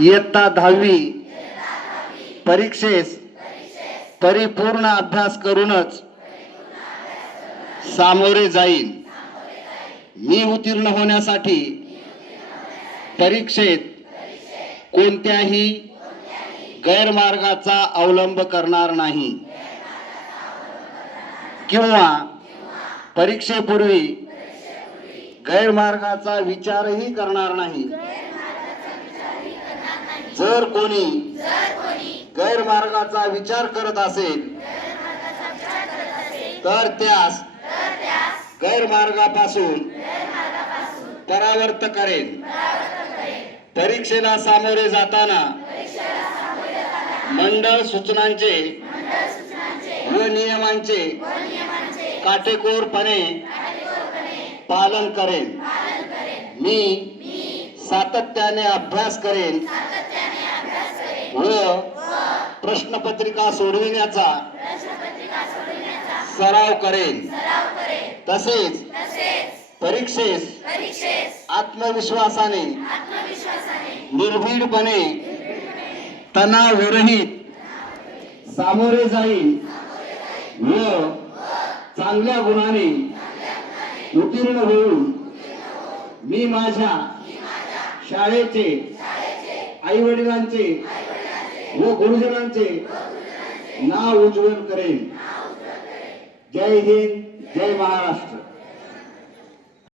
इयत्ता 10वी परीक्षेस परिपूर्ण अभ्यास करूनच सामोरे जाईन। मी उत्तीर्ण होण्यासाठी परीक्षेत कोणत्याही गैरमार्गाचा अवलंब करणार नाही किंवा परीक्षेपूर्वी गैरमार्गाचा विचारही करणार नाही। जर कोणी गैरमार्गाचा विचार करत असेल तर त्यास गैरमार्गापासून परावर्त करेन। परीक्षेला सामोरे जाताना मंडळ सूचनांचे व नियमांचे काटेकोरपणे पालन करेन। मी सातत्याने अभ्यास करेन व प्रश्नपत्रिका सोडविण्याचा सराव करेन। तसेच परीक्षेस आत्मविश्वासाने निर्भीडपणे तणावरहित सामोरे जाईन व चांगल्या गुणाने उत्तीर्ण होऊन मी माझ्या शाळेचे, आई वडिलांचे व गुरुजनांचे नाव उज्ज्वल करेन। जय हिंद, जय महाराष्ट्र।